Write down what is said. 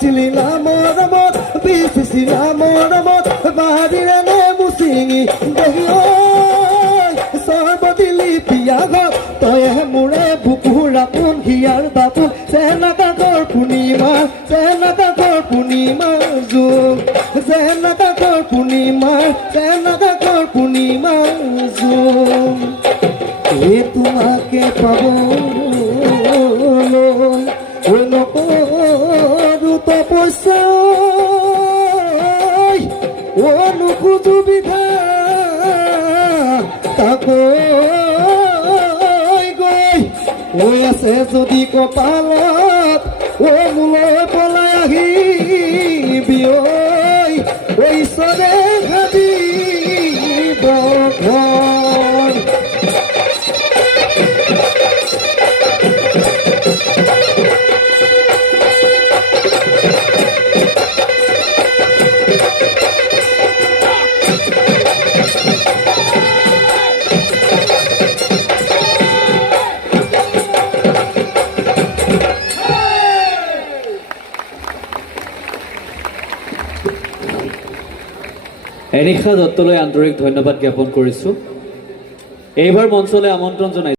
চিলিলা মৰমত বিচিছিলা মৰমত বাহিৰে নে মুচিঙি দেহি সৰ্বদিলি পিয়া ঘৰ তয়ে মোৰে বুকুৰা পোন হিয়াৰ দাপোন চেনাকাকৰ পূৰ্ণিমা চেনাকাকৰ পূৰ্ণিমা যোগ চেনাকাকৰ পূৰ্ণিমা চেনাকাকৰ পূৰ্ণিমা যোগ এই তোমাকে পাবলৈ নকৰো তপস্যা নোখোজো বিধা তাকৈ গৈ আছে যদি কপালত মোলৈ পলাই আহিবি ঈশ্বৰে ভাবিব ঘৰ এনিশা দত্তলৈ আন্তৰিক ধন্যবাদ জ্ঞাপন কৰিছোঁ। এইবাৰ মঞ্চলৈ আমন্ত্ৰণ জনাইছোঁ।